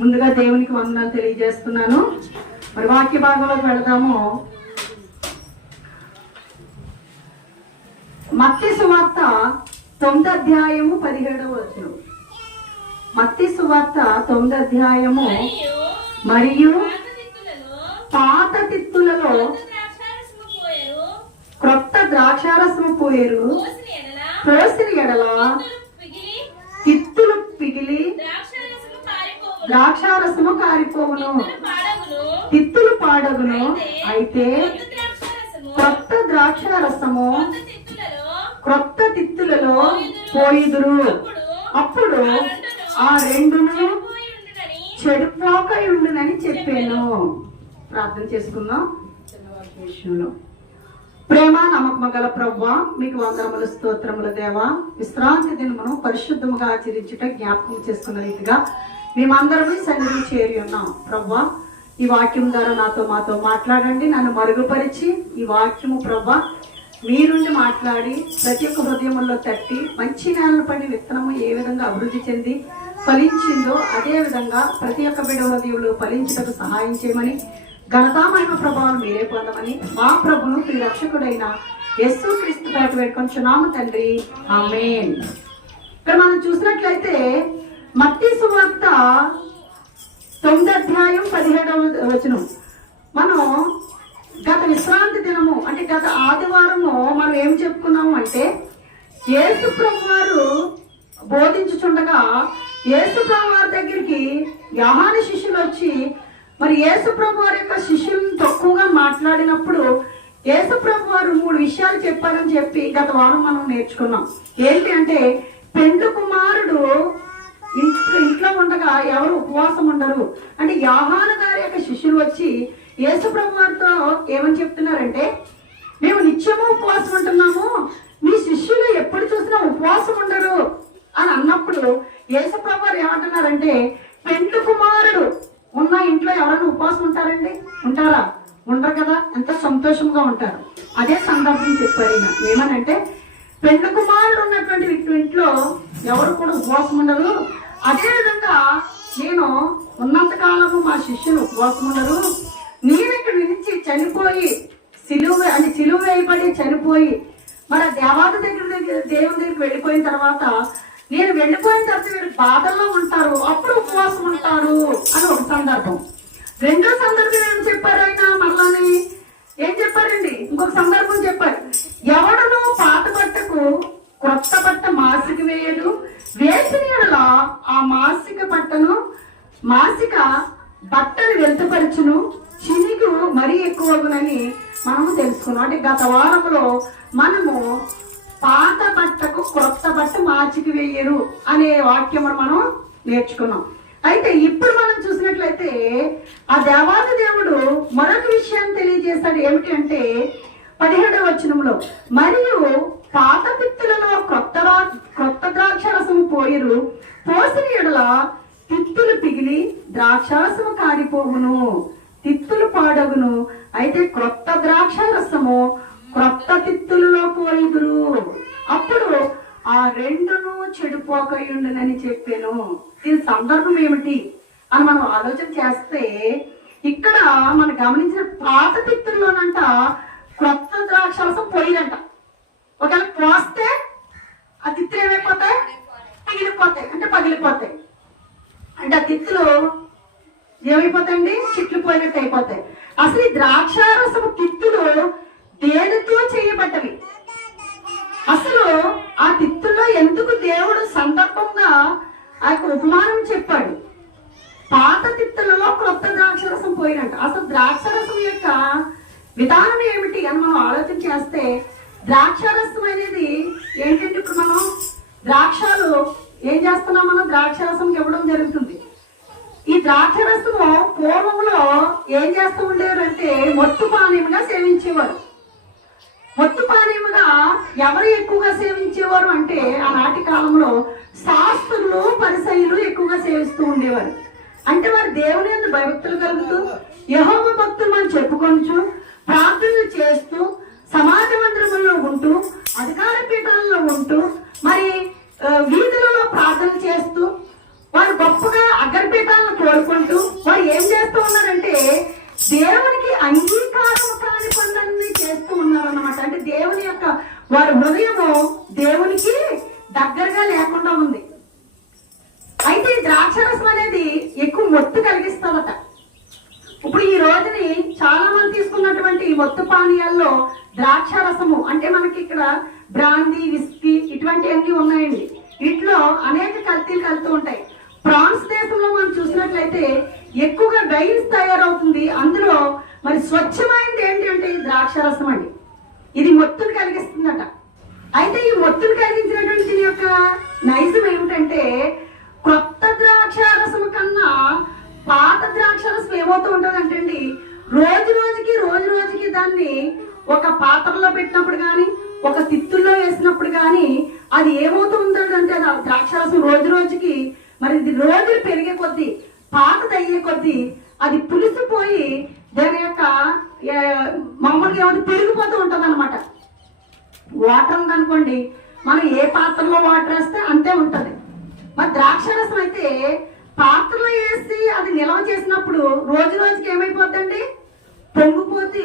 ముందుగా దేవునికి వందనాలు తెలియజేస్తున్నాను. మరి వాక్య భాగంలోకి వెళదాము. మత్తయి సువార్త 9వ అధ్యాయము 17వ వచనం. మత్తయి సువార్త 9వ అధ్యాయము మరియు పాత తిత్తులలో క్రొత్త ద్రాక్షారసము పోయేరు, పోసిన ఎడల తిత్తులు పిగిలి ద్రాక్షారసము కారిపోవును, తిత్తులు పాడగును. అయితే క్రొత్త ద్రాక్షారసము క్రొత్త తిత్తులలో పోయిదురు, అప్పుడు ఆ రెండును చెడిపోకై ఉండునని చెప్పాను. ప్రార్థన చేసుకుందాం. విషయంలో ప్రేమ నమ్మకము గల ప్రభువా, మీకు వందనములు స్తోత్రములు దేవా. విశ్రాంతి దినమును పరిశుద్ధముగా ఆచరించుట జ్ఞాపకం చేసుకున్న రీతిగా మేమందరం సన్నిధి చేరి ఉన్నాం. ప్రభువా, ఈ వాక్యం ద్వారా మాతో మాట్లాడండి. నన్ను మరుగుపరిచి ఈ వాక్యము ప్రభువా మీరుండి మాట్లాడి ప్రతి ఒక్క హృదయంలో తట్టి మంచి నేలను పడి విత్తనము ఏ విధంగా అభివృద్ధి చెంది ఫలించిందో అదే విధంగా ప్రతి ఒక్క బిడ్డ హృదయంలో ఫలించటకు సహాయం చేయమని, ఘనతామైన ప్రభావం మీరే పొందమని మా ప్రభును మీ రక్షకుడైన యేసుక్రీస్తు పేట వేడుకొంచున్నాము తండ్రి, ఆమేన్. ఇక్కడ మనం చూసినట్లయితే మత్తయి సువార్త 9వ అధ్యాయం 17వ వచనం. మనం గత విశ్రాంతి దినము అంటే గత ఆదివారము మనం ఏం చెప్పుకున్నాము అంటే, యేసు ప్రభు వారు బోధించుచుండగా యేసు ప్రభు వారి దగ్గరికి యోహాను శిష్యులు వచ్చి మరి యేసు ప్రభు వారి యొక్క శిష్యులను తక్కువగా మాట్లాడినప్పుడు యేసు ప్రభు వారు 3 విషయాలు చెప్పారని చెప్పి గత వారం మనం నేర్చుకున్నాం. ఏంటి అంటే, పెండ్లి కుమారుడు ఇంట్లో ఉండగా ఎవరు ఉపవాసం ఉండరు అంటే యోహాను గారి యొక్క శిష్యులు వచ్చి యేసు ప్రభు వారితో ఏమని చెప్తున్నారంటే, మేము నిత్యము ఉపవాసం ఉంటున్నాము, మీ శిష్యులు ఎప్పుడు చూసినా ఉపవాసం ఉండరు అని అన్నప్పుడు యేసు ప్రభు వారు ఏమంటున్నారంటే, పెండ్లి కుమారుడు ఉన్న ఇంట్లో ఎవరైనా ఉపవాసం ఉంటారండి? ఉంటారా? ఉండరు కదా. ఎంత సంతోషంగా ఉంటారు. అదే సందర్భం చెప్పారు ఈయన. ఏమనంటే, పెండ్లి కుమారుడు ఉన్నటువంటి ఇంట్లో ఎవరు కూడా ఉపవాసం ఉండరు, అదే విధంగా నేను ఉన్నంత కాలము మా శిష్యులు ఉపవాసం ఉండరు, నేను ఇక్కడ నుంచి చనిపోయి సిలువ వేయబడి చనిపోయి మరి దేవాది దేవుని దగ్గరికి వెళ్ళిపోయిన తర్వాత నేను వెళ్ళిపోయిన తర్వాత వీళ్ళు బాధల్లో ఉంటారు, అప్పుడు ఉపవాసం ఉంటారు అని ఒక సందర్భం. రెండో సందర్భం ఏం చెప్పారు ఆయన? మరలాని ఏం చెప్పారండి? ఇంకొక సందర్భం చెప్పారు. ఎవడను పాత బట్టకు క్రొత్త బట్ట మాసిక వేయడు, వేసిన యెడల ఆ మాసిక బట్టను వెంతపరచును, చినిగు మరీ ఎక్కువగునని మనము తెలుసుకున్నాం. అంటే గత వారంలో మనము పాత బట్టకు క్రొత్త బట్ట మార్చికి వేయరు అనే వాక్యం మనం నేర్చుకున్నాం. అయితే ఇప్పుడు మనం చూసినట్లయితే ఆ దేవాది దేవుడు మరొక విషయాన్ని తెలియజేశాడు. ఏమిటి అంటే 17వ వచనంలో, మరియు పాత తిత్తులలో క్రొత్త ద్రాక్షారసము పోయిరు, పోసిన ఎడల తిత్తులు పిగిలి ద్రాక్షారసము కారిపోవును, తిత్తులు పాడగును. అయితే క్రొత్త ద్రాక్షారసము క్రొత్త తిత్తులలో పోయిదురు, అప్పుడు ఆ రెండును చెడిపోకయుండునని చెప్పాను. దీని సందర్భం ఏమిటి అని మనం ఆలోచన చేస్తే, ఇక్కడ మనం గమనించిన పాత తిత్తుల్లోనంట క్రొత్త ద్రాక్షారసం పోయిరంట. ఒకవేళ పోస్తే ఆ తిత్తులు ఏమైపోతాయి? పగిలిపోతాయి. అంటే ఆ తిత్తులు ఏమైపోతాయండి? చిట్లు పోయినట్టు అయిపోతాయి. అసలు ఈ ద్రాక్షారసము తిత్తులు దేనితో చేయబడ్డవి? అసలు ఆ తిత్తుల్లో ఎందుకు దేవుడు సందర్భంగా ఆ యొక్క ఉపమానం చెప్పాడు? పాత తిత్తులలో క్రొత్త ద్రాక్షరసం పోయినట్టు. అసలు ద్రాక్షరసం యొక్క విధానం ఏమిటి అని మనం ఆలోచన చేస్తే, ద్రాక్షరసం అనేది ఏంటంటే, ఇప్పుడు మనం ద్రాక్షలు ఏం చేస్తున్నాం? మనం ద్రాక్షరసం ఇవ్వడం జరుగుతుంది. ఈ ద్రాక్షరసము పూర్వంలో ఏం చేస్తూ ఉండేవారు అంటే మొత్తు పానీయంగా సేవించేవారు. మొత్తు పానీయముగా ఎవరు ఎక్కువగా సేవించేవారు అంటే ఆనాటి కాలంలో శాస్త్రులు పరిసయ్యులు ఎక్కువగా సేవిస్తూ ఉండేవారు. అంటే వారు దేవుని యందు భయభక్తులు కలుగుతూ యెహోవా భక్తులు మనం చెప్పుకొంచు ప్రార్థనలు చేస్తూ సమాజ మందిరముల్లో ఉంటూ అధికార పీఠాలలో ఉంటూ మరి వీధులలో ప్రార్థన చేస్తూ వారు గొప్పగా అగ్రపీఠాలను కోరుకుంటూ వారు ఏం చేస్తూ ఉన్నారంటే దేవునికి అంగీకారం కాని పనులన్నీ చేస్తూ ఉన్నారు అన్నమాట. అంటే దేవుని యొక్క వారి హృదయము దేవునికి దగ్గరగా లేకుండా ఉంది. అయితే ద్రాక్షరసం అనేది ఎక్కువ మొత్తు కలిగిస్తుందట. ఇప్పుడు ఈ రోజుని చాలా మంది తీసుకున్నటువంటి మొత్తు పానీయాల్లో ద్రాక్షరసము అంటే మనకి ఇక్కడ బ్రాందీ, విస్కీ ఇటువంటివన్నీ ఉన్నాయండి. వీటిలో అనేక కల్తీలు కలుతూ ఉంటాయి. ఫ్రాన్స్ దేశంలో మనం చూసినట్లయితే ఎక్కువగా వైన్స్ తయారవుతుంది. అందులో మరి స్వచ్ఛమైనది ఏంటి అంటే ద్రాక్షరసం అండి. ఇది మొత్తులు కలిగిస్తుందట. అయితే ఈ మొత్తులు కలిగించినటువంటి దీని యొక్క నైజం ఏమిటంటే కొత్త ద్రాక్షారసం కన్నా పాత ద్రాక్షారసం ఏమవుతూ ఉంటుందంటే అండి రోజు రోజుకి దాన్ని ఒక పాత్రలో పెట్టినప్పుడు కానీ ఒక తిత్తుల్లో వేసినప్పుడు కానీ అది ఏమవుతూ ఉంటుందంటే ద్రాక్షారసం రోజు రోజుకి మరి ఇది రోజులు పెరిగే కొద్దీ పాతది అయ్యే కొద్దీ అది పులిసిపోయి దాని యొక్క మామూలుగా ఏమైనా పెరిగిపోతూ ఉంటుంది అనమాట. వాటర్ ఉందనుకోండి, మనం ఏ పాత్రలో వాటర్ వేస్తే అంతే ఉంటుంది. మరి ద్రాక్షరసం అయితే పాత్రలో వేసి అది నిల్వ చేసినప్పుడు రోజు రోజుకి ఏమైపోద్దండి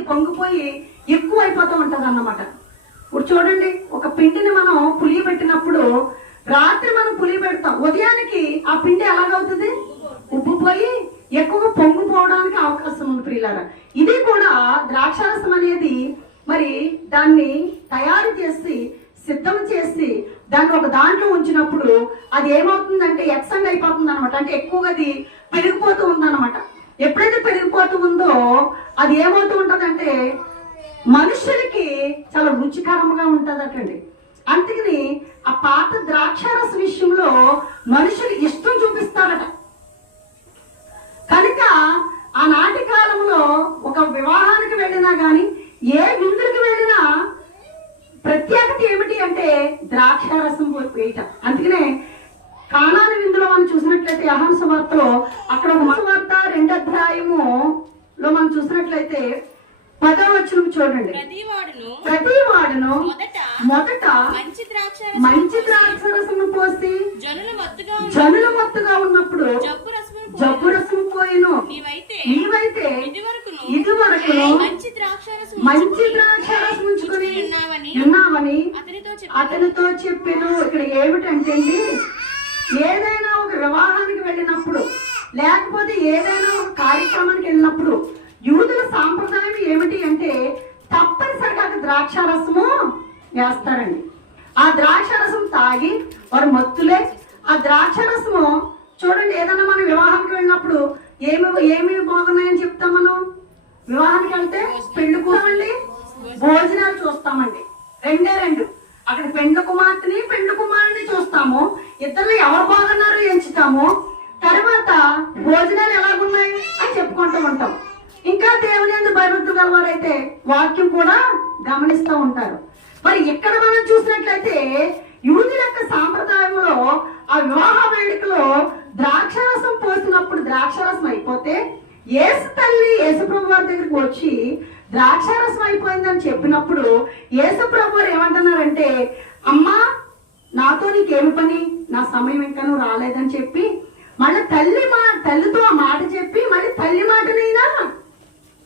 పొంగిపోయి ఎక్కువ అయిపోతూ ఉంటుంది అన్నమాట. ఇప్పుడు చూడండి, ఒక పిండిని మనం పులియ పెట్టినప్పుడు రాత్రి మనం పులియ పెడతాం, ఉదయానికి ఆ పిండి ఎలాగవుతుంది ఉబ్బిపోయి ఎక్కువగా పొంగిపోవడానికి అవకాశం ఉంది ప్రియులారా. ఇది కూడా ద్రాక్షారసం అనేది మరి దాన్ని తయారు చేసి సిద్ధం చేసి దాన్ని ఒక దాంట్లో ఉంచినప్పుడు అది ఏమవుతుందంటే ఎక్సెండ్ అయిపోతుంది అనమాట. అంటే ఎక్కువగా అది పెరిగిపోతూ ఉందన్నమాట. ఎప్పుడైతే పెరిగిపోతూ ఉందో అది ఏమవుతూ ఉంటుందంటే మనుషులకి చాలా రుచికరంగా ఉంటుందటండి. అందుకని ఆ పాత ద్రాక్షారస విషయంలో మనుషులు ఇష్టం చూపిస్తారట. కనుక ఆనాటి కాలంలో ఒక వివాహానికి వెళ్ళినా గాని ఏ విందుకి వెళ్ళినా ప్రత్యేకత ఏమిటి అంటే ద్రాక్షారసం వేయటం. అందుకనే కానాను విందులో మనం చూసినట్లయితే యోహాను సువార్తలో అక్కడ ఒక సువార్త 2వ అధ్యాయములో మనం చూసినట్లయితే 10వ వచనం చూడండి. ప్రతి వాడును మొదట మంచి ద్రాక్షరసము పోసి జనులు మత్తుగా ఉన్నప్పుడు జబ్బు రసం పోయిను. నీవైతే ఇదివరకు మంచి ద్రాక్షరసం ఉంచుకుని ఉన్నావని అతనితో చెప్పాను. ఇక్కడ ఏమిటంటే ఏదైనా ఒక వివాహానికి వెళ్ళినప్పుడు లేకపోతే ఏదైనా ఒక కార్యక్రమానికి వెళ్ళినప్పుడు యూదుల సాంప్రదాయం ఏమిటి అంటే తప్పనిసరిగా ద్రాక్షారసము వేస్తారండి. ఆ ద్రాక్షారసం తాగి వారు మత్తులే. ఆ ద్రాక్షారసము చూడండి, ఏదైనా మనం వివాహానికి వెళ్ళినప్పుడు ఏమి బాగున్నాయని చెప్తాం. మనం వివాహానికి వెళ్తే పెళ్లి కూరమండి, భోజనాలు చూస్తామండి. రెండు అక్కడ పెండ్ల కుమార్తెని పెండ్ల కుమారుని చూస్తాము. ఇద్దరు ఎవరు బాగున్నారు ఎంచుతాము. తర్వాత భోజనాలు ఎలాగున్నాయి అని చెప్పుకుంటూ ఉంటాం. ఇంకా దేవుని యందు భయభక్తులు గలవారైతే వాక్యం కూడా గమనిస్తూ ఉంటారు. మరి ఇక్కడ మనం చూసినట్లయితే యూదుల యొక్క సాంప్రదాయంలో ఆ వివాహ వేడుకలో ద్రాక్షారసం పోసినప్పుడు ద్రాక్షారసం అయిపోతే యేసు తల్లి యేసుప్రభు వారి దగ్గరికి వచ్చి ద్రాక్షారసం అయిపోయిందని చెప్పినప్పుడు యేసుప్రభు వారు ఏమంటున్నారంటే, అమ్మా నాతో నీకేమి పని, నా సమయం ఇంకా నువ్వు రాలేదని చెప్పి మళ్ళీ తల్లితో ఆ మాట చెప్పి మళ్ళీ తల్లి మాటనైనా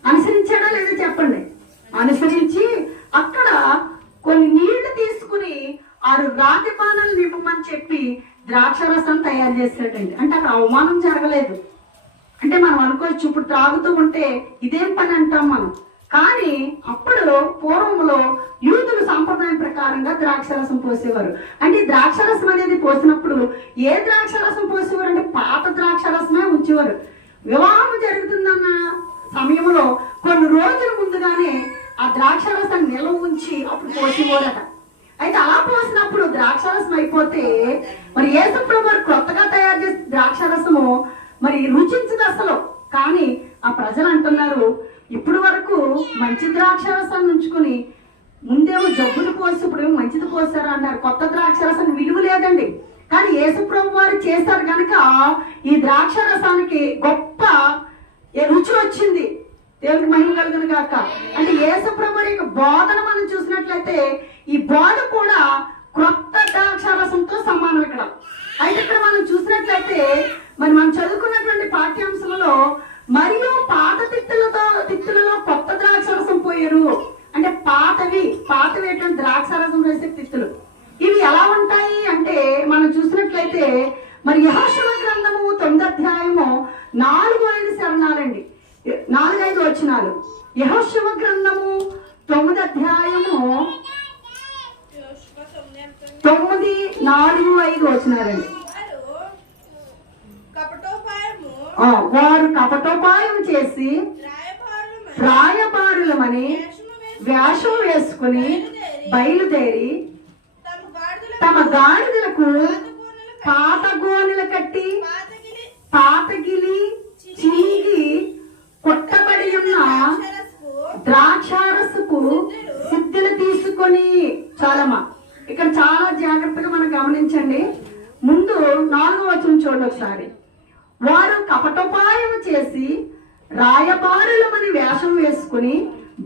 అనుసరించాడా లేదా చెప్పండి. అనుసరించి అక్కడ కొన్ని నీళ్లు తీసుకుని 6 రాతి పానాలు నింపమని చెప్పి ద్రాక్షరసం తయారు చేశాడండి. అంటే అక్కడ అవమానం జరగలేదు. అంటే మనం అనుకోవచ్చు ఇప్పుడు త్రాగుతూ ఉంటే ఇదేం పని అంటాం మనం. కానీ అప్పుడు పూర్వంలో యూదుల సాంప్రదాయం ప్రకారంగా ద్రాక్షరసం పోసేవారు. అంటే ద్రాక్షరసం అనేది పోసినప్పుడు ఏ ద్రాక్షరసం పోసేవారు అంటే పాత ద్రాక్షరసమే ఉంచేవారు. వివాహం జరుగుతుందన్న సమయంలో కొన్ని రోజుల ముందుగానే ఆ ద్రాక్షరసాన్ని నిల్వ ఉంచి అప్పుడు పోసేవారట. అయితే అలా పోసినప్పుడు ద్రాక్షరసం అయిపోతే మరి యేసుప్రభు వారు కొత్తగా తయారు చేసిన ద్రాక్షరసము మరి రుచించదు అసలు. కానీ ఆ ప్రజలు అంటున్నారు, ఇప్పుడు వరకు మంచి ద్రాక్షరసాన్ని ఉంచుకుని ముందేమో జబ్బులు పోసి ఇప్పుడు మంచిది పోసారు అన్నారు. కొత్త ద్రాక్షరసానికి విలువ లేదండి. కానీ యేసుప్రభు వారు చేశారు కనుక ఈ ద్రాక్షరసానికి గొప్ప రుచి వచ్చింది. దేవునికి మహిమ కలుగును గాక. అంటే యేసుప్రభు యొక్క బోధన మనం చూసినట్లయితే ఈ బోధ కూడా క్రొత్త ద్రాక్షారసంతో సమానం. ఇక్కడ అయితే ఇక్కడ మనం చూసినట్లయితే మరి మనం చదువుకున్నటువంటి పాఠ్యాంశంలో మరియు పాత తిత్తులలో కొత్త ద్రాక్షరసం పోయారు అంటే పాతవి ఏంటంటే ద్రాక్షరసం వేసే తిత్తులు. ఇవి ఎలా ఉంటాయి అంటే మనం చూసినట్లయితే మరి యెహోషువ గ్రంథము 9వ అధ్యాయము 4-5 శరణాలండి, 4-5 వచనాలు. యెహోషువ గ్రంథము 9వ అధ్యాయము 9-4-5 వచనాలండి. వారు కపటోపాయం చేసి రాయబారులమని వేషం వేసుకుని బయలుదేరి తమ గాడిదలకు పాత గోనెలు కట్టి పాతగిలి చీగి కొట్టబడి ఉన్న ద్రాక్షారసపు సిద్ధులు తీసుకొని. చాలమ్మా, ఇక్కడ చాలా జాగ్రత్తగా మనం గమనించండి. ముందు 4వ వచనం చూడండి ఒకసారి. వారు కపటోపాయం చేసి రాయబారులమని వేషం వేసుకుని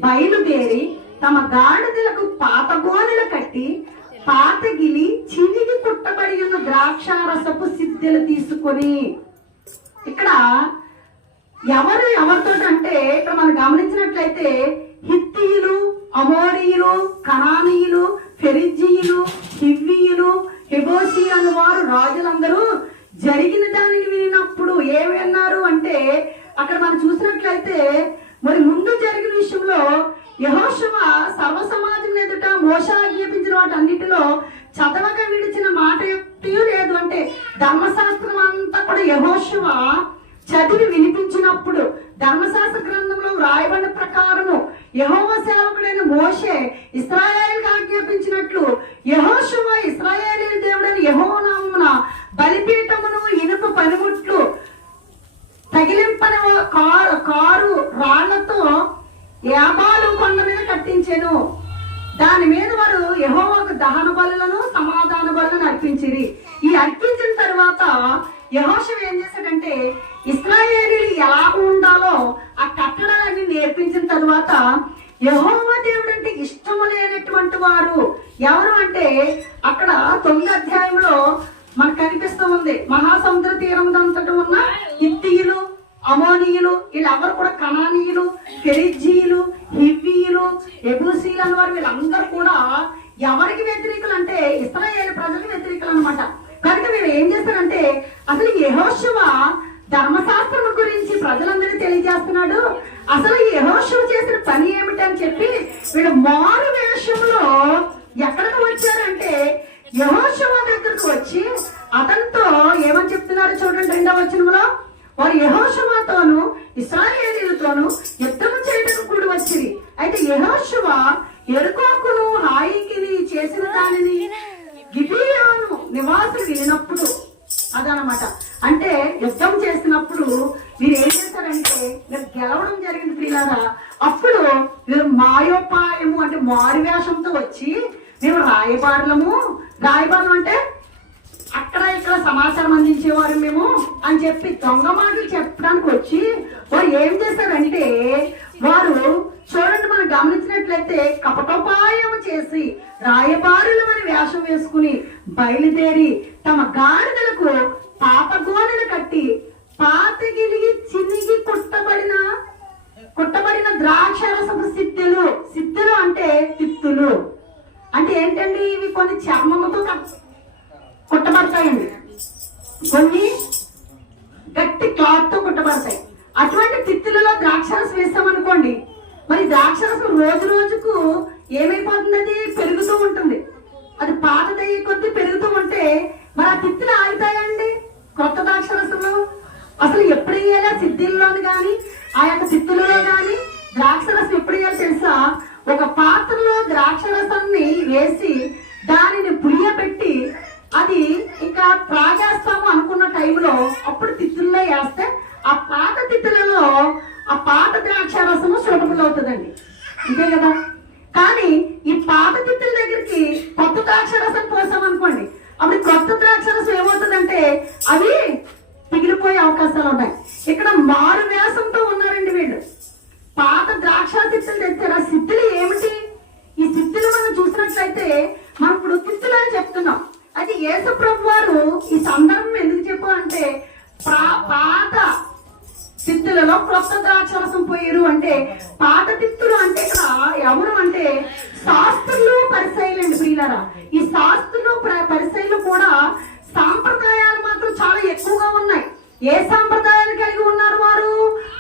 బయలుదేరి తమ గాడిదలకు పాత గోనెలు కట్టి పాతగిలి చినిగి పుట్టబడి ఉన్న ద్రాక్షారసపు సిద్ధులు తీసుకొని. ఇక్కడ ఎవరితో అంటే ఇక్కడ మనం గమనించినట్లయితే హిత్తీయులు, అమోరీయులు, కనానీయులు, ఫెరిజ్జీయులు, హివ్వీయులు, హెబోసి అను వారు రాజులందరూ జరిగిన దానిని వినినప్పుడు ఏమి అన్నారు అంటే అక్కడ మనం చూసినట్లయితే మరి ముందు జరిగిన విషయంలో యెహోషువ సర్వ సమాజం ఎదుట మోషే ఆజ్ఞాపించిన వాటి అన్నిటిలో చదవక విడిచిన మాట లేదు. అంటే ధర్మశాస్త్రం అంతా కూడా యెహోషువ చదివి వినిపించినప్పుడు ధర్మశాస్త్ర గ్రంథంలో వ్రాయబడిన ప్రకారము యెహోవా సేవకుడైన మోషే ఇశ్రాయేలుకు ఆజ్ఞాపించినట్లు యెహోషువ ఇశ్రాయేలీయుల దేవుడైన యెహోవా నామమున బలిపీఠమును ఇనుప పనిముట్లు తగిలింపని కారు రాళ్లతో యాబాలు కొండ మీద కట్టించెను. దాని మీద వారు యెహోవాకు దహన బలులను సమాధాన బలులను అర్పించిరి. ఈ అర్పించిన తర్వాత యెహోషువ ఏం చేశాడంటే ఇశ్రాయేలీయులు ఎలా ఉండాలో ఆ కట్టడాలన్నీ నేర్పించిన తర్వాత యెహోవా దేవుడు అంటే ఇష్టము లేనటువంటి వారు ఎవరు అంటే అక్కడ 9వ అధ్యాయంలో మనకు కనిపిస్తూ ఉంది. మహాసముద్ర తీరముదంతటా ఉన్న హిత్తీయులు, అమోనీయులు వీళ్ళెవరు కూడా కనానీయులు, ఫెరిజ్జీయులు, హివ్వీయులు, యెబూసీలు అనే వారు వీళ్ళందరూ కూడా ఎవరికి వ్యతిరేకులు అంటే ఇశ్రాయేలు ప్రజలకు వ్యతిరేకులు అనమాట. కనుక వీళ్ళు ఏం చేస్తారంటే అసలు యెహోషువ ధర్మశాస్త్రం గురించి ప్రజలందరికీ తెలియజేస్తున్నాడు. అసలు యెహోషువ చేసిన పని ఏమిటని చెప్పి వీళ్ళు మారు వేషంలో ఎక్కడికి వచ్చారంటే యెహోషువ దగ్గరకు వచ్చి అతనితో ఏమని చెప్తున్నారు చూడండి. 2వ వచనంలో వారు యెహోషువతోను ఇశ్రాయేలీయులతోను యుద్ధం చేయడానికి కూడి వచ్చింది. అయితే యెహోషువ యెరికోకును హాయికిని చేసిన దానిని గిబియోను నివాసులు వినినప్పుడు అదనమాట. అంటే యుద్ధం చేసినప్పుడు వీరు ఏం చేశారంటే వీరు గెలవడం జరిగింది ప్రియులారా. అప్పుడు వీరు మాయోపాయము అంటే మారువేషంతో వచ్చి మేము రాయబారులము అంటే అక్కడ ఇక్కడ సమాచారం అందించేవారు మేము అని చెప్పి దొంగ మాటలు చెప్పడానికి వచ్చి వారు ఏం చేశారంటే వారు చూడండి మనం గమనించినట్లయితే కపటోపాయం చేసి రాయబారులమని వేషం వేసుకుని బయలుదేరి తమ గాడిదలకు పాత గోనెలు కట్టి పాతగిలిగి చినిగి కుట్టబడిన ద్రాక్షరసపు సిద్ధులు అంటే తిత్తులు అంటే ఏంటండి ఇవి కొన్ని చర్మముతో కుట్టబడతాయండి, కొన్ని గట్టి క్లాత్ తో కుట్టబడతాయి. అటువంటి తిత్తులలో ద్రాక్షరసం వేస్తామనుకోండి, మరి ద్రాక్షరసం రోజు రోజుకు ఏమైపోతుంది, అది పెరుగుతూ ఉంటుంది. అది పాతదయ్యే కొద్ది పెరుగుతూ ఉంటే మరి ఆ తిత్తులు ఆగుతాయండి. కొత్త ద్రాక్షరసంలో అసలు ఎప్పుడు వేయాలి, సిద్ధిల్లోని కానీ ఆ యొక్క తిత్తులలో కానీ ద్రాక్షరసం ఎప్పుడు వేయాలి తెలుసా? ఒక పాత్రలో ద్రాక్షరసాన్ని వేసి దానిని పులియబెట్టి అది ఇంకా త్రాగేస్తాము అనుకున్న టైంలో అప్పుడు తిత్తుల్లో వేస్తే ఆ పాత తిత్తులలో ఆ పాత ద్రాక్షరసము సూటబుల్ అవుతుందండి, అంతే కదా. కానీ ఈ పాత తిత్తుల దగ్గరికి కొత్త ద్రాక్షరసం పోసామనుకోండి, అప్పుడు కొత్త ద్రాక్షరసం ఏమవుతుందంటే అవి పిగిలిపోయే అవకాశాలు ఉన్నాయి. ఇక్కడ మారు వ్యాసంతో ఉన్నారండి వీళ్ళు. పాత ద్రాక్ష తిత్తులు తెచ్చారు. ఆ సిద్ధులు ఏమిటి? ఈ సిద్ధులు మనం చూసినట్లయితే మనం ఇప్పుడు తిత్తులు అని చెప్తున్నాం. అయితే యేసు ప్రభు వారు ఈ సందర్భం ఎందుకు చెప్పారంటే పాత తిత్తులలో క్రొత్త ద్రాక్షరసం పోయారు అంటే, పాత తిత్తులు అంటే ఇక్కడ ఎవరు అంటే శాస్త్రులు పరిసయ్యులండి ప్రియులారా. ఈ శాస్త్రులు పరిసయ్యులు కూడా సాంప్రదాయాలు మాత్రం చాలా ఎక్కువగా ఉన్నాయి. ఏ సాంప్రదాయాలు కలిగి ఉన్నారు వారు?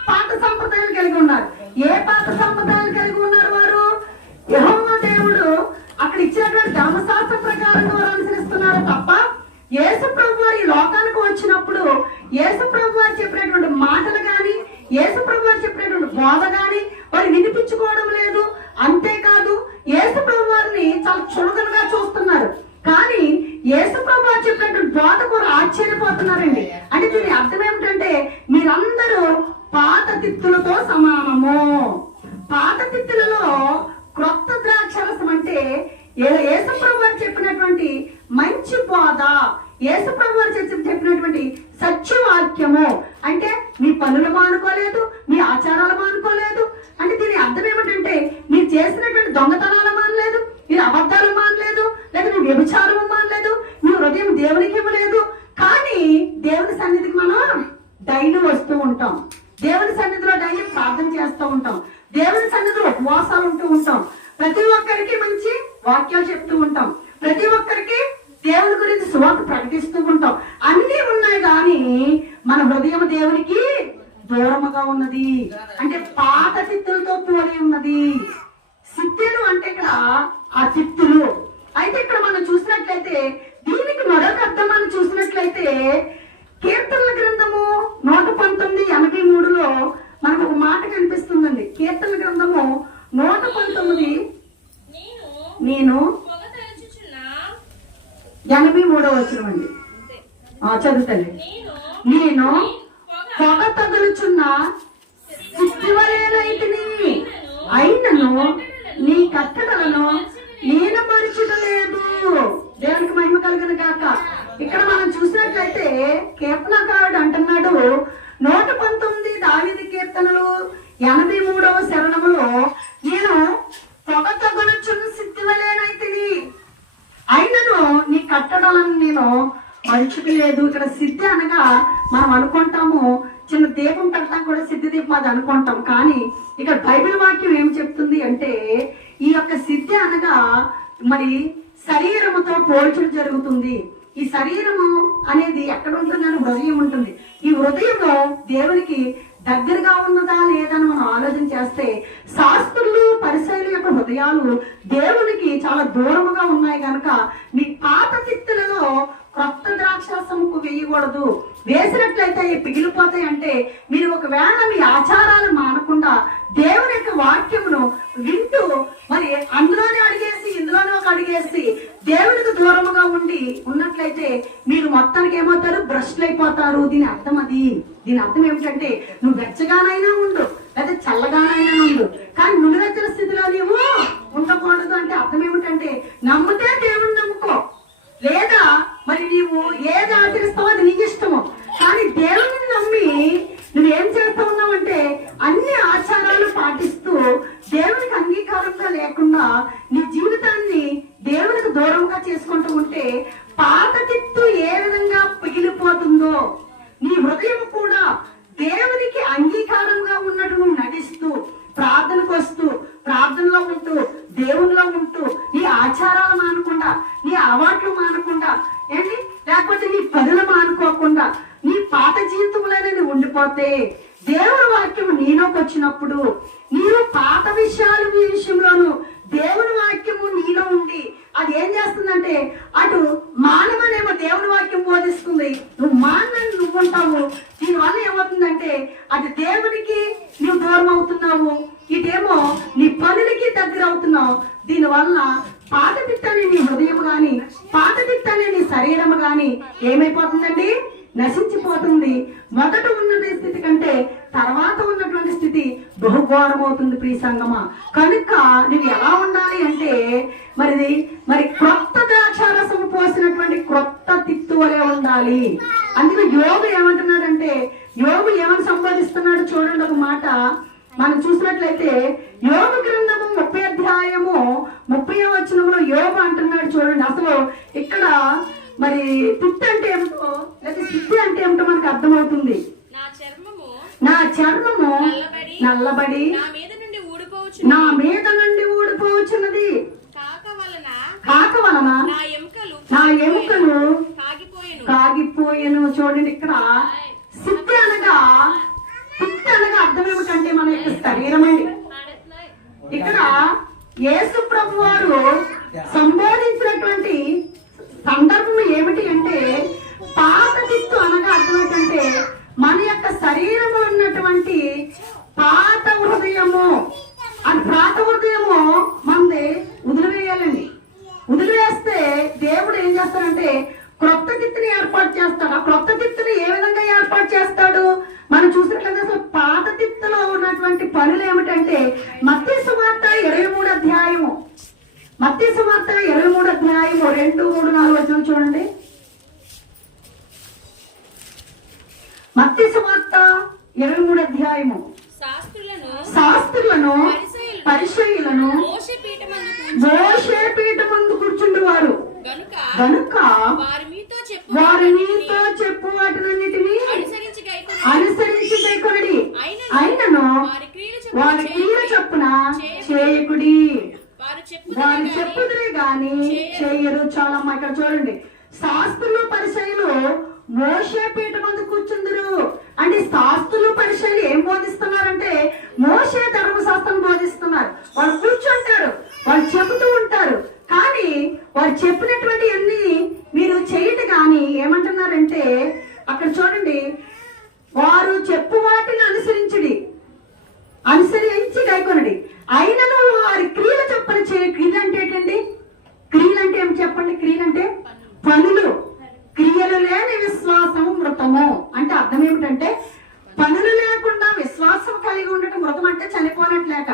పాత సంప్రదాయాలు కలిగి ఉన్నారు. ఏ పాత సంప్రదాయాలు కలిగి ఉన్నారు వారు? యెహోవా దేవుడు అక్కడ ఇచ్చినటువంటి ధర్మశాస్త్ర ప్రకారంగా వారు అనుసరిస్తున్నారు తప్ప, యేసు ప్రభు వారు ఈ లోకానికి వచ్చినప్పుడు యేసు ప్రభు వారు చెప్పినటువంటి మాటలు కానీ, యేసు ప్రభు వారు చెప్పినటువంటి బోధ కానీ వారు వినిపించుకోవడం లేదు. అంతేకాదు యేసు ప్రభు వారిని చాలా చులకనగా చూస్తున్నారు. కానీ యేసు ప్రభు వారు చెప్పినటువంటి బోధ కూడా ఆశ్చర్యపోతున్నారండి. అంటే దీని అర్థం ఏమిటంటే, మీరందరూ పాత తిత్తులతో సమానము. పాత తిత్తులలో క్రొత్త ద్రాక్షరసం అంటే యేసు ప్రభు వారు చెప్పినటువంటి మంచి బోధ, యేసు ప్రభు వారు చెప్పినటువంటి సత్యవాక్యము. అంటే మీ పనులు మానుకోలేదు, మీ ఆచారాలు మానుకోలేదు. అంటే దీని అర్థం ఏమిటంటే, మీరు చేసినటువంటి దొంగతనాలు మానలేదు, మీరు అబద్ధాలు మానలేదు, లేదా మీ వ్యభిచారము మానలేదు, మీ హృదయం దేవునికి ఇవ్వలేదు. కానీ దేవుని సన్నిధికి మనం డైలీ వస్తూ ఉంటాం, దేవుని సన్నిధిలో డైలీ ప్రార్థన చేస్తూ ఉంటాం, దేవుని సన్నిధిలో ఉపవాసాలు ఉంటూ ఉంటాం, ప్రతి ఒక్కరికి మంచి వాక్యాలు చెప్తూ ఉంటాం, ప్రతి ఒక్కరికి దేవుని గురించి సువార్త ప్రకటిస్తూ ఉంటాం. అన్నీ ఉన్నాయి కానీ మన హృదయం దేవునికి దూరముగా ఉన్నది. అంటే పాత తిత్తులతో పోలి ఉన్నది. సిద్ధులు అంటే ఇక్కడ ఆ తిత్తులు. అయితే ఇక్కడ మనం చూసినట్లయితే దీనికి మరొక అర్థం మనం చూసినట్లయితే కీర్తనల గ్రంథము 119:83లో మనకు ఒక మాట కనిపిస్తుందండి. కీర్తనల గ్రంథము 119 నేను 83వ వచనం అండి. చదువుతాను. నేను పొగ తగులుచున్న సిద్ధివలేనైతిని, అయినను నీ కట్టడలను నేను మరచుటలేదు. దేవునికి మహిమ కలుగును గాక. ఇక్కడ మనం చూసినట్లయితే కీర్తనకారుడు అంటున్నాడు, 119 దావీదు కీర్తనలు 83వ శరణములో నేను పొగ తగులుచున్న సిద్ధివలేనైతిని, అయినను నీ కట్టడాలను నేను మరచుటలేదు. ఇక్కడ సిద్ధి అనగా మనం అనుకుంటాము చిన్న దీపం పెట్టడం కూడా సిద్ధి దీపం అది అనుకుంటాం. కానీ ఇక్కడ బైబిల్ వాక్యం ఏం చెప్తుంది అంటే, ఈ యొక్క సిద్ధి అనగా మరి శరీరముతో పోల్చడం జరుగుతుంది. ఈ శరీరము అనేది ఎక్కడ ఉంటుందని హృదయం ఉంటుంది. ఈ హృదయము దేవునికి దగ్గరగా ఉన్నదా లేదా అని మనం ఆలోచన చేస్తే, శాస్త్రులు పరిసయ్యుల యొక్క హృదయాలు దేవునికి చాలా దూరముగా ఉన్నాయి కనుక మీ పాత తిత్తులలో క్రొత్త ద్రాక్షరసముకు వేయకూడదు. వేసినట్లయితే అవి పిగిలిపోతాయి. అంటే మీరు ఒకవేళ మీ ఆచారాలు మానకుండా దేవుని యొక్క వాక్యమును వింటూ మరి అందులోనే అడిగేసి ఇందులోనే ఒక అడిగేసి దేవునికి దూరముగా ఉండి ఉన్నట్లయితే మీరు మొత్తానికి ఏమవుతారు? భ్రష్టులు అయిపోతారు. దీని అర్థం అది. దీని అర్థం ఏమిటంటే, నువ్వు వెచ్చగానైనా ఉండు లేదా చల్లగానైనా ఉండు, కానీ నులివెచ్చని స్థితిలో నీవు ఉండకూడదు. అంటే అర్థం ఏమిటంటే, నమ్మితే దేవుణ్ణి నమ్ముకో, లేదా మరి నీవు ఏది ఆచరిస్తావో అది నీకు ఇష్టము. కానీ దేవుని నమ్మి నువ్వేం చేస్తా ఉన్నావంటే అన్ని ఆచారాలు పాటిస్తూ దేవునికి అంగీకారంగా లేకుండా నీ జీవితాన్ని దేవునికి దూరంగా చేసుకుంటూ ఉంటే పాత తిత్తు ఏ విధంగా పిగిలిపోతుందో నీ హృదయం కూడా దేవునికి అంగీకారంగా ఉన్నట్టు నువ్వు నటిస్తూ ప్రార్థనకు వస్తూ ప్రార్థనలో ఉంటూ దేవునిలో ఉంటూ నీ ఆచారాలు మానకుండా నీ అలవాట్లు మానకుండా ఏంటి లేకపోతే నీ పనులు మానుకోకుండా నీ పాత జీవితంలోనే నువ్వు ఉండిపోతే దేవుని వాక్యం నీలోకి వచ్చినప్పుడు నీవు పాత విషయాలు మీ విషయంలోను దేవుని వాక్యము నీలో ఉండి అది ఏం చేస్తుందంటే అటు మానవనేమో దేవుని వాక్యం బోధిస్తుంది, నువ్వు మానని నువ్వు ఉంటావు. దీనివల్ల ఏమవుతుందంటే అది దేవునికి నువ్వు దూరం అవుతున్నావు, ఇటేమో నీ పనులకి దగ్గర అవుతున్నావు. దీనివల్ల పాత తిట్టని నీ హృదయం గాని పాత తిట్టని నీ శరీరం గాని ఏమైపోతుందండి? నశించిపోతుంది. మొదట ఉన్న స్థితి కంటే తర్వాత ఉన్నటువంటి స్థితి బహుఘోరమవుతుంది ప్రియ సంగమా. కనుక నువ్వు ఎలా ఉండాలి అంటే మరి క్రొత్త ద్రాక్షారసం పోసినటువంటి క్రొత్త తిత్తు వలె ఉండాలి. అందుకే యోగు ఏమంటున్నాడంటే, యోగు ఏమని సంబోధిస్తున్నాడు చూడండి. ఒక మాట మనం చూసినట్లయితే యోగు గ్రంథము 30వ అధ్యాయము 30వ వచనంలో యోగు అంటున్నాడు చూడండి. అసలు ఇక్కడ మరి తిత్తి అంటే ఏమిటో లేదా సిద్ధి అంటే ఏమిటో మనకు అర్థమవుతుంది. నా చర్మము నల్లబడి నా మీద నుండి ఊడిపోవచ్చున్నది. కాక వలన నా ఎముకలు కాగిపోయెను. చూడండి, ఇక్కడ సిద్ధి అనగా అర్థం ఏమిటంటే మన యొక్క శరీరం అండి. ఇక్కడ యేసు ప్రభు వారు సంబోధించినటువంటి సందర్భం ఏమిటి అంటే, పాత తిత్తు అనగా అర్థం ఏంటంటే మన యొక్క శరీరంలో ఉన్నటువంటి పాత హృదయము. అది పాత హృదయము మనది వదిలివేయాలండి. వదిలివేస్తే దేవుడు ఏం చేస్తాడంటే క్రొత్త తిత్తుని ఏర్పాటు చేస్తాడు. ఆ క్రొత్త తిత్తుని ఏ విధంగా ఏర్పాటు చేస్తాడు మనం చూసినట్లయితే, అసలు పాత తిత్తులో ఉన్నటువంటి పనులు ఏమిటంటే మత్తయి సువార్త 23వ అధ్యాయము 2, 3, 4 వచనం చూడండి. మత్తయి సువార్త 23వ అధ్యాయము. శాస్త్రులను పరిసయ్యులను మోషే పీఠమందు కూర్చుండేవారు గనుక వారు మీతో చెప్పు వాటినన్నిటినీ అనుసరించి గైకొనుడి. అయినను వారి క్రియల చొప్పున చేయకుడి. వారు చెప్పుదురే గాని చేయరు. చాలా అమ్మా, ఇక్కడ చూడండి, శాస్త్రులు పరిసయ్యులు మోషే పీఠమందు కూర్చుందరు అంటే శాస్త్రులు పరిసయ్యులు ఏం బోధిస్తున్నారంటే మోషే ధర్మశాస్త్రం బోధిస్తున్నారు. వాళ్ళు కూర్చుంటారు, వాళ్ళు చెబుతూ ఉంటారు. కానీ వారు చెప్పినటువంటి అన్ని మీరు చేయటం కానీ ఏమంటున్నారంటే అక్కడ చూడండి, వారు చెప్పు వాటిని అనుసరించి గైకొనడి. అయినను వారి క్రియల చొప్పున చేయ. క్రియలు అంటే ఏంటండి? క్రియలు అంటే ఏమి చెప్పండి? క్రియలు అంటే పనులు. క్రియలు లేని విశ్వాసము మృతము అంటే అర్థం ఏమిటంటే పనులు లేకుండా విశ్వాసం కలిగి ఉండటం. మృతం అంటే చనిపోయినట్లు లెక్క.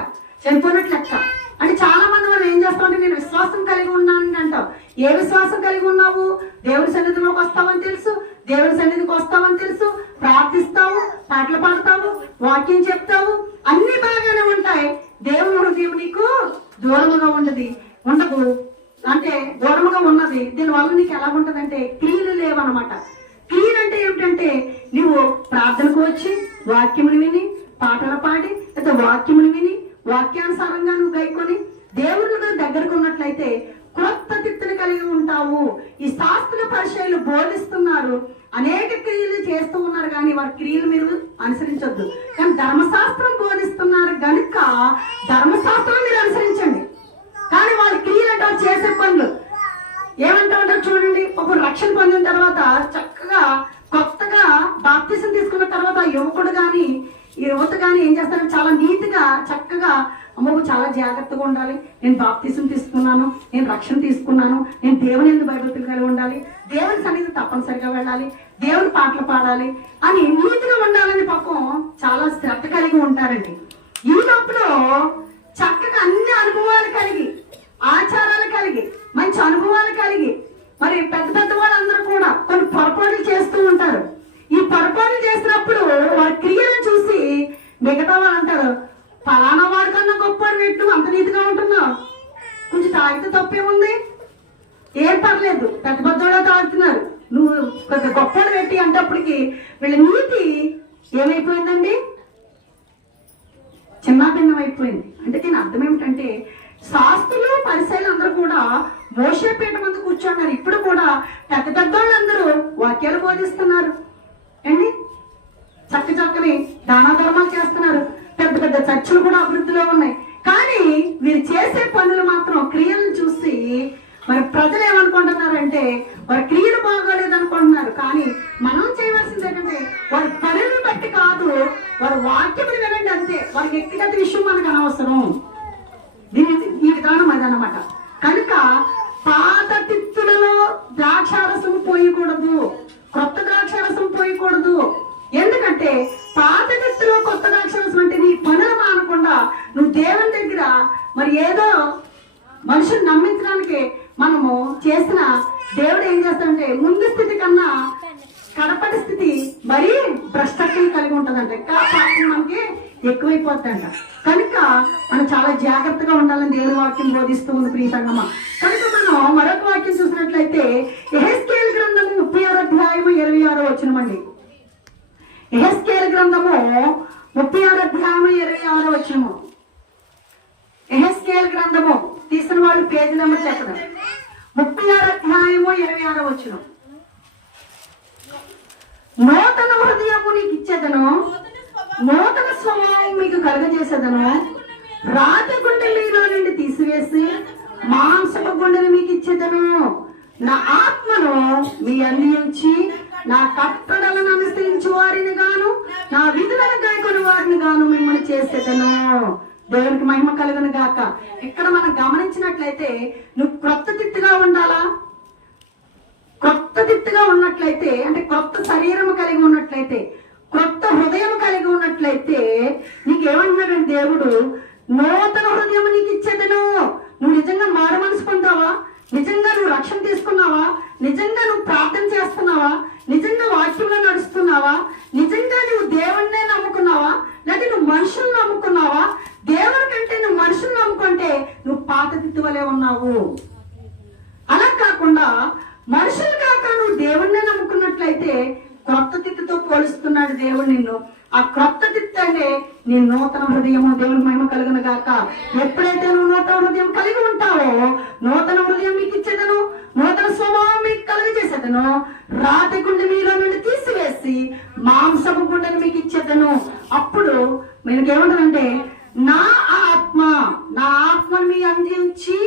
అంటే చాలా మంది వాళ్ళు ఏం చేస్తామంటే నేను విశ్వాసం కలిగి ఉన్నాను అంటావు. ఏ విశ్వాసం కలిగి ఉన్నావు? దేవుడి సన్నిధిలోకి వస్తావని తెలుసు, దేవుడి సన్నిధికి వస్తావని తెలుసు, ప్రార్థిస్తావు, పాటలు పాడతావు, వాక్యం చెప్తావు, అన్ని బాగానే ఉంటాయి. దేవుని హృదయం నీకు దూరముగా ఉండదు అంటే దూరముగా ఉన్నది. దీనివల్ల నీకు ఎలా ఉంటదంటే క్రియలు లేవన్నమాట. క్రియలు అంటే ఏమిటంటే నువ్వు ప్రార్థనకు వచ్చి వాక్యములు విని పాటలు పాడి లేదా వాక్యములు విని వాక్యానుసారంగా నువ్వు గైకొని దేవుని దగ్గరకు ఉన్నట్లయితే క్రొత్త తిత్తుని కలిగి ఉంటావు. ఈ శాస్త్ర పరిచయాలు బోధిస్తున్నారు, అనేక క్రియలు చేస్తూ ఉన్నారు, కానీ వారి క్రియలు మీరు అనుసరించొద్దు. కానీ ధర్మశాస్త్రం బోధిస్తున్నారు కనుక ధర్మశాస్త్రం మీరు అనుసరించండి. కానీ వాళ్ళ క్రియలు అంటే వాళ్ళు చేసే పనులు ఏమంటా ఉంటారు చూడండి. ఒక రక్షణ పొందిన తర్వాత చక్కగా కొత్తగా బాప్తిసం తీసుకున్న తర్వాత యువకుడు కానీ యువత కానీ ఏం చేస్తారు, చాలా నీతిగా చక్కగా అమ్మకు చాలా జాగ్రత్తగా ఉండాలి, నేను బాప్తిసం తీసుకున్నాను, నేను రక్షణ తీసుకున్నాను, నేను దేవుని ఎందుకు భయభక్తులు కలిగి ఉండాలి, దేవుని సన్నిధి తప్పనిసరిగా వెళ్ళాలి, దేవుని పాటలు పాడాలి అని నీతిగా ఉండాలని పాపం చాలా శ్రద్ధ కలిగి ఉంటారండి. ఈ లోపల చక్కగా అన్ని అనుభవాలు కలిగి ఆచారాలు కలిగి మంచి అనుభవాలు కలిగి మరి పెద్ద వాళ్ళందరూ కూడా కొన్ని పొరపాట్లు చేస్తూ ఉంటారు. ఈ పొరపాట్లు చేసినప్పుడు వారి క్రియలను చూసి మిగతా వాళ్ళు అంటారు, ఫలానా వాడి కన్నా గొప్పవాడు పెట్టు, అంత నీతిగా ఉంటున్నావు, కొంచెం తాగితే తప్పేముంది, ఏం పర్లేదు, పెద్దవాళ్ళో తాగుతున్నారు, నువ్వు కొంచెం గొప్పవాడు పెట్టి అంటప్పటికి వీళ్ళ నీతి ఏమైపోయిందండి, చిన్నాభిన్నం అయిపోయింది. అంటే దీని అర్థం ఏమిటంటే శాస్త్రులు పరిసయ్యులు అందరూ కూడా మోషే పీఠం ముందు కూర్చున్నారు. ఇప్పుడు కూడా పెద్దవాళ్ళందరూ వాక్యాలు బోధిస్తున్నారు అండి, చక్కని దాన ధర్మాలు చేస్తున్నారు, పెద్ద చర్చలు కూడా అభివృద్ధిలో ఉన్నాయి. కానీ వీరు చేసే పనులు మాత్రం క్రియలను చూసి మరి ప్రజలు ఏమనుకుంటున్నారంటే వారి క్రియలు బాగోలేదు అనుకుంటున్నారు. కానీ మనం చేయవలసింది ఏంటంటే వారి పనులను బట్టి కాదు, వారి వాక్యములు వినండి అంతే. వారికి వ్యక్తిగత విషయం మనకు అనవసరం. ఈ విధానం అదనమాట. కనుక పాత తిత్తులలో ద్రాక్షారసం పోయకూడదు, కొత్త ద్రాక్షారసం పోయకూడదు. ఎందుకంటే పాత తిత్తులో కొత్త ద్రాక్షారసం అంటే నీ పనులు మానకుండా నువ్వు దేవుని దగ్గర మరి ఏదో మనుషుని నమ్మించడానికి మనము చేసిన దేవుడు ఏం చేస్తాడంటే ముందు స్థితి కన్నా కడపటి స్థితి మరీ భ్రష్టత్వం కలిగి ఉంటుందంట, ఇంకా పాపం మనకి ఎక్కువైపోతుందంట. కనుక మనం చాలా జాగ్రత్తగా ఉండాలని దేవుని వాక్యం బోధిస్తూ ఉంది ప్రియ సంగమా. కనుక మనం మరొక వాక్యం చూసినట్లయితే యెహెజ్కేలు 26వ వచనం అండి. యెహెజ్కేలు గ్రంథము 36వ అధ్యాయము 26వ వచనము. యెహెజ్కేలు గ్రంథము తీసిన వాళ్ళు పేజీ నెంబర్ చెప్పడం. 36వ అధ్యాయము 26వ వచనం. నూతన హృదయము నీకు ఇచ్చేదను, నూతన స్వభావం మీకు కలుగజేసేదను, రాతి గుండె మీలో నుండి తీసివేసి మాంసపు గుండెను మీకు ఇచ్చేదను, నా ఆత్మను మీ అందించి నా కట్టడలను అనుసరించు వారిని గాను నా విధులను గాయకొని వారిని గాను మిమ్మల్ని చేసేదను. దేవునికి మహిమ కలుగును గాక. ఇక్కడ మనం గమనించినట్లయితే నువ్వు క్రొత్త తిత్తుగా ఉండాలా, క్రొత్త తిత్తుగా ఉన్నట్లయితే అంటే క్రొత్త శరీరం కలిగి ఉన్నట్లయితే, క్రొత్త హృదయం కలిగి ఉన్నట్లయితే నీకేమంటున్నాడండి దేవుడు, నూతన హృదయం నీకు ఇచ్చేదను. నువ్వు నిజంగా మారు మనసు పొందావా, నిజంగా నువ్వు రక్షణ తీసుకున్నావా, నిజంగా నువ్వు ప్రార్థన చేస్తున్నావా, నిజంగా వాక్యంలో నడుస్తున్నావా, నిజంగా నువ్వు దేవుణ్ణే నమ్ముకున్నావా, లేదా నువ్వు మనుషులను నమ్ముకున్నావా? దేవుడి కంటే నువ్వు మనుషులు నమ్ముకుంటే నువ్వు పాత తిత్తు వలె ఉన్నావు. అలా కాకుండా మనుషులు కాక నువ్వు దేవుణ్ణే నమ్ముకున్నట్లయితే క్రొత్త తిత్తుతో పోలుస్తున్నాడు దేవుడు నిన్ను. ఆ క్రొత్త తిత్తు అంటే నీ నూతన హృదయము. దేవుని మహిమ కలుగును గాక. ఎప్పుడైతే నువ్వు నూతన హృదయం కలిగి ఉంటావో, నూతన హృదయం మీకు ఇచ్చేదను, నూతన స్వభావం మీకు కలుగజేసేదను, రాతి గుండె మీలో నుండి తీసివేసి మాంసపు గుండెను మీకు ఇచ్చేదను. అప్పుడు మీకు ఏమంటారంటే నా ఆత్మను మీ అందించి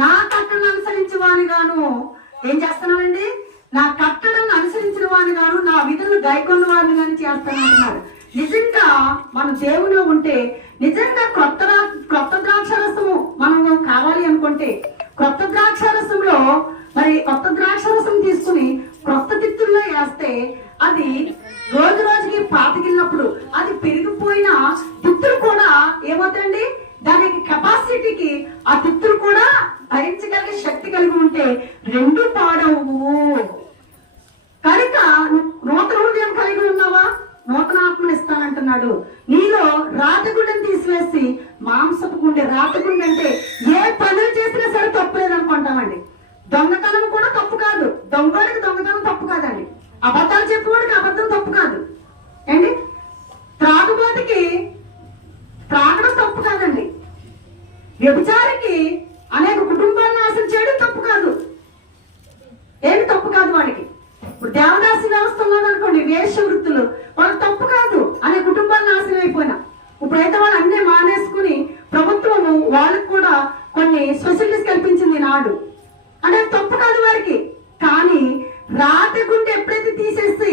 నా కట్టను అనుసరించే వాని గాను ఏం చేస్తున్నానండి, నా కట్టడను అనుసరించిన వాని గాను నా విధులను గాయకొన్న వారిని గాని చేస్తానంటున్నారు. నిజంగా మన దేవునిలో ఉంటే, నిజంగా క్రొత్త ద్రాక్షరసము మనము కావాలి అనుకుంటే, క్రొత్త ద్రాక్షరసంలో మరి కొత్త ద్రాక్షరసం తీసుకుని క్రొత్త తిత్తుల్లో వేస్తే అది రోజు రోజుకి పాతికినప్పుడు అది పెరిగిపోయిన తిత్తులు కూడా ఏమవుతాయండి, దానికి కెపాసిటీకి ఆ తిత్తులు కూడా భరించగలిగే శక్తి కలిగి ఉంటే రెండు పాడవు. కనుక నూతన హృదయం కలిగి ఉన్నావా, నూతన ఆత్మను ఇస్తానంటున్నాడు. నీలో రాతగుండెని తీసివేసి మాంసపు గుండె. రాతగుండె అంటే ఏ పనులు చేసినా సరే తప్పులేదు అనుకుంటామండి. దొంగతనం కూడా తప్పు కాదు, దొంగడికి దొంగతనం తప్పు కాదండి, అబద్ధాలు చెప్పేవాడికి అబద్ధం తప్పు కాదు ఏంటి, త్రాగుబోతుకి త్రాగడం తప్పు కాదండి, వ్యభిచారికి అనేక కుటుంబాలను నాశనం చేయడం తప్పు కాదు, ఏమి తప్పు కాదు వాడికి. ఇప్పుడు దేవదాసి వ్యవస్థ ఉన్నదనుకోండి, వేష వృత్తులు, వాళ్ళు తప్పు కాదు అనే కుటుంబాలు నాశనం అయిపోయినా. ఇప్పుడైతే వాళ్ళు అన్నీ మానేసుకుని ప్రభుత్వము వాళ్ళకు కూడా కొన్ని ఫెసిలిటీస్ కల్పించింది నాడు, అంటే తప్పు కాదు వారికి. కానీ రాతి గుండె ఎప్పుడైతే తీసేసి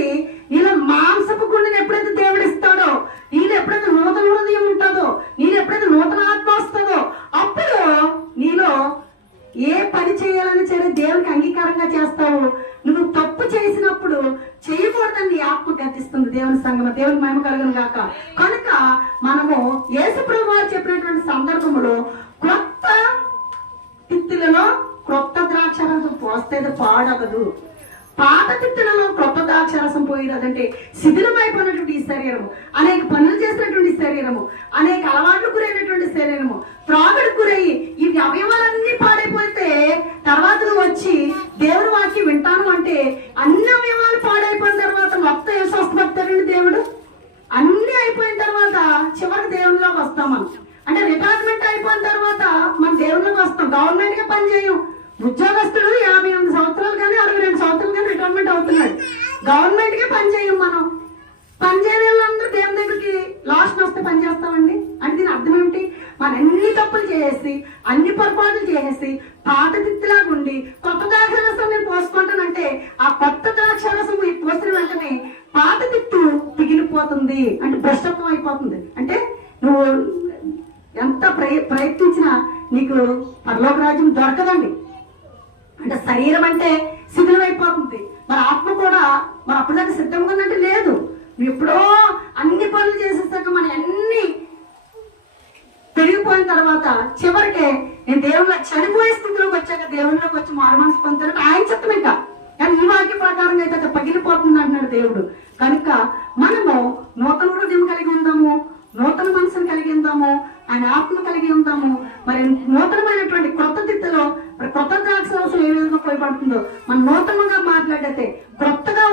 ఇలా మాంసపు గుండెని ఎప్పుడైతే దేవుడు ఇస్తాడో, నీళ్ళు ఎప్పుడైతే నూతన హృదయం ఉంటుందో, నీళ్ళు ఎప్పుడైతే నూతన ఆత్మ వస్తుందో, అప్పుడు నీలో ఏ పని చేయాలని సరే దేవునికి అంగీకారంగా చేస్తావు. నువ్వు తప్పు చేసినప్పుడు చేయకూడదని నీ ఆత్మ గర్తిస్తుంది. దేవుని సంగమ, దేవుని మహిమ కలుగును గాక. కనుక మనము యేసుప్రభువు వారు చెప్పినటువంటి సందర్భంలో క్రొత్త తిత్తులలో క్రొత్త ద్రాక్షరసం పోస్తే పాడగదు, పాత తిత్తులలో క్రొత్త ద్రాక్షరసం పోయినదంటే శిథిలమైపోయినటువంటి ఈ శరీరము, అనేక పనులు చేసినటువంటి శరీరము, అనేక అలవాట్లు గురైనటువంటి శరీరము, త్రాగుడు గురయ్యి ఈ అవయవాలన్నీ పాడైపోతే తర్వాత నువ్వు వచ్చి దేవుని వాక్యం వింటాను అంటే అన్ని అవయవాలు పాడైపోయిన తర్వాత మొత్తం ఏ స్వస్థపడతాడండి దేవుడు. అన్ని అయిపోయిన తర్వాత చివరికి దేవునిలోకి వస్తాం మనం. అంటే రిటైర్మెంట్ అయిపోయిన తర్వాత మనం దేవునిలోకి వస్తాం. గవర్నమెంట్ గా పనిచేయం. ఉద్యోగస్తుడు 58 సంవత్సరాలు కానీ 62 సంవత్సరాలు కానీ రిటైర్మెంట్ అవుతున్నాడు. గవర్నమెంట్ కే పని చేయం మనం. పని చేయని వాళ్ళందరూ దేవుని దగ్గరికి లాస్ట్ వస్తే పని చేస్తామండి. అంటే దీని అర్థం ఏమిటి, మన అన్ని తప్పులు చేసేసి అన్ని పొరపాట్లు చేసేసి పాత తిత్తులాగా ఉండి కొత్త ద్రాక్షరసం నేను పోసుకుంటానంటే ఆ కొత్త ద్రాక్షరసం పోసిన వెంటనే పాత తిత్తు పిగిలిపోతుంది, అంటే భ్రష్టత్వం అయిపోతుంది. అంటే నువ్వు ఎంత ప్రయత్నించినా నీకు పరలోక రాజ్యం దొరకదండి. అంటే శరీరం అంటే శిథిలమైపోతుంది, మరి ఆత్మ కూడా మరి అప్పటిదాకా సిద్ధంగా ఉందంటే లేదు. నువ్వు ఎప్పుడో అన్ని పనులు చేసేసాక మన అన్ని పెరిగిపోయిన తర్వాత చివరికి నేను దేవుళ్ళ చనిపోయే స్థితిలోకి వచ్చాక దేవుళ్ళలోకి వచ్చి మారు మనసు పొందుతాడు ఆయన చెప్తాం. ఇంకా కానీ ఈ వాక్య ప్రకారంగా అయితే పగిలిపోతుంది అంటున్నాడు దేవుడు. కనుక మనము నూతన హృదయం కలిగి ఉందాము, నూతన మనసును కలిగి ఉందాము, ఆయన ఆత్మ కలిగి ఉందాము. మరి నూతనమైనటువంటి క్రొత్త తిత్తులో క్రొత్త ద్రాక్షరసం ఏ విధంగా పోయబడుతుందో మనం నూతనంగా మాట్లాడితే క్రొత్తగా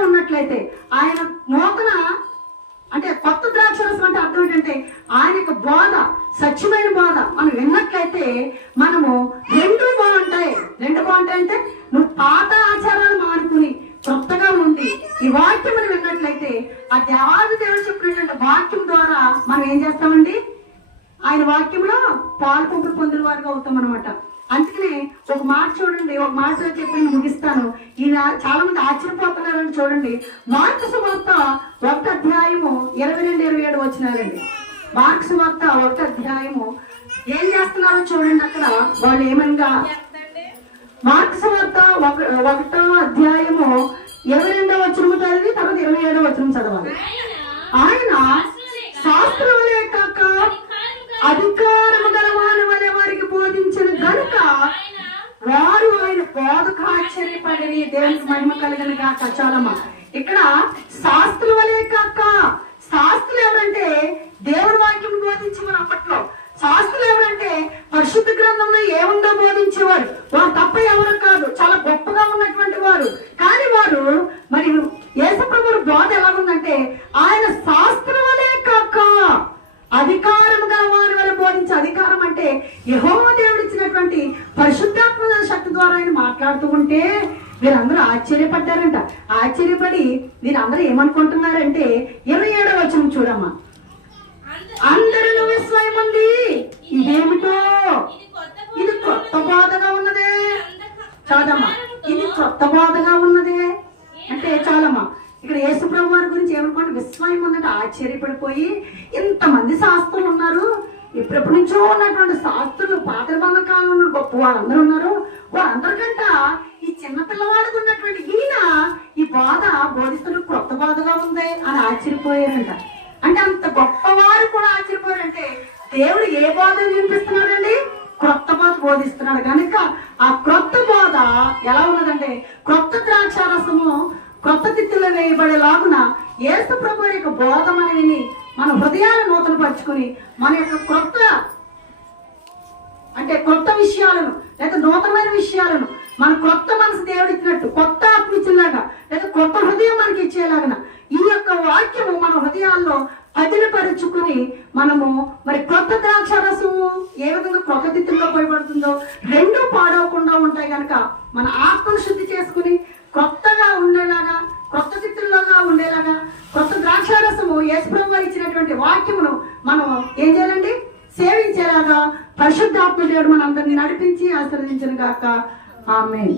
సత్యమైన బోధ మనం విన్నట్లయితే మనము రెండు బాగుంటాయి అంటే నువ్వు పాత ఆచారాలు మానుకుని కొత్తగా ఉండి ఈ వాక్యం విన్నట్లయితే ఆ దేవాది దేవుడు చెప్పినటువంటి వాక్యం ద్వారా మనం ఏం చేస్తామండి, ఆయన వాక్యంలో పాలు పంపులు పొందిన వారుగా అవుతాం అనమాట. అందుకనే ఒక మాట చూడండి, ఒక మాట చెప్పి ముగిస్తాను. ఈయన చాలా మంది ఆశ్చర్యపోతున్నారని చూడండి. మార్కు సువార్త 1వ అధ్యాయము 22-27 వచనాలండి. మార్కు సువార్త 1వ అధ్యాయము ఏం చేస్తున్నారో చూడండి. అక్కడ వాళ్ళు ఏమనగా మార్కు సువార్త 1వ అధ్యాయము 22వ వచనము చదివి తర్వాత 27వ వచనం చదవాలి. ఆయన శాస్త్రములే కాక అధికారము గలవాని వలె వారికి బోధించిన గనుక వారు ఆయన బోధకు ఆశ్చర్యపడి దేవునికి మహిమ కలిగిన గాక. చాలమ్మా, ఇక్కడ శాస్త్రుల వలె కాక, శాస్త్రులు ఎవరంటే దేవుని వాక్యం బోధించేవారు. అప్పట్లో శాస్త్రులు ఎవరంటే పరిశుద్ధ గ్రంథంలో ఏముందో బోధించేవారు. వారు తప్ప ఎవరు కాదు, చాలా గొప్పగా ఉన్నటువంటి వారు. కానీ వారు మరి యేసుప్రభువు బోధ ఎలా ఉందంటే ఆయన శాస్త్రం వలె కాక అధికారం గల వారి వల్ల బోధించే. అధికారం అంటే యెహోవా దేవుడు ఇచ్చినటువంటి పరిశుద్ధాత్మ శక్తి ద్వారా ఆయన మాట్లాడుతూ ఉంటే వీరందరూ ఆశ్చర్యపడ్డారంట. ఆశ్చర్యపడి వీరందరూ ఏమనుకుంటున్నారంటే 27వ వచనం చూడమ్మా. అందరూ విస్మయం ఉంది, ఇదేమిటో ఇది కొత్త బోధగా ఉన్నదే. చాలమ్మా, ఇది కొత్త బోధగా ఉన్నదే అంటే చాలమ్మా. ఇక్కడ యేసుప్రభు వారి గురించి ఏమనుకోండి, విస్మయం ఉందంటే ఆశ్చర్యపడిపోయి ఇంతమంది శాస్త్రులు ఉన్నారు, ఎప్పుడెప్పటి నుంచో ఉన్నటువంటి శాస్త్రులు పాత బంధ కాలంలో గొప్ప వాళ్ళందరూ ఉన్నారు. వాళ్ళందరికంట ఈ చిన్న పిల్లవాడికి ఉన్నటువంటి ఈయన ఈ బోధ బోధిస్తున్న కొత్త బోధగా ఉంది అని ఆశ్చర్యపోయారంట. అంటే అంత గొప్పవారు కూడా ఆశ్చర్యపోయారంటే దేవుడు ఏ బోధ వినిపిస్తున్నాడండి, క్రొత్త బోధ బోధిస్తున్నాడు. కనుక ఆ క్రొత్త బోధ ఎలా ఉన్నదంటే క్రొత్త ద్రాక్షారసము కొత్త తిత్తుల్లో వేయబడేలాగున యేసు ప్రభువు యొక్క బోధ మనం విని మన హృదయాలను నూతనపరుచుకుని మన యొక్క కొత్త విషయాలను లేదా నూతనమైన విషయాలను మన కొత్త మనసు దేవుడు ఇచ్చినట్టు కొత్త ఆత్మ ఇచ్చేలాగా లేదా కొత్త హృదయం మనకి ఇచ్చేలాగా ఈ యొక్క వాక్యము మన హృదయాల్లో పదిలపరుచుకుని మనము మరి కొత్త ద్రాక్షారసము ఏ విధంగా కొత్త తిత్తుల్లో పోయబడుతుందో రెండూ పాడవకుండా ఉంటాయి. కనుక మన ఆత్మను శుద్ధి చేసుకుని కొత్తగా ఉండేలాగా కొత్త తిత్తుల్లోగా ఉండేలాగా కొత్త ద్రాక్షారసము యేసుప్రభువు వారు ఇచ్చినటువంటి వాక్యమును మనం ఏం చేయాలండి, సేవించేలాగా పరిశుద్ధాత్మ దేవుడు మనందరినీ నడిపించి ఆశీర్వదించును గాక. ఆమేన్.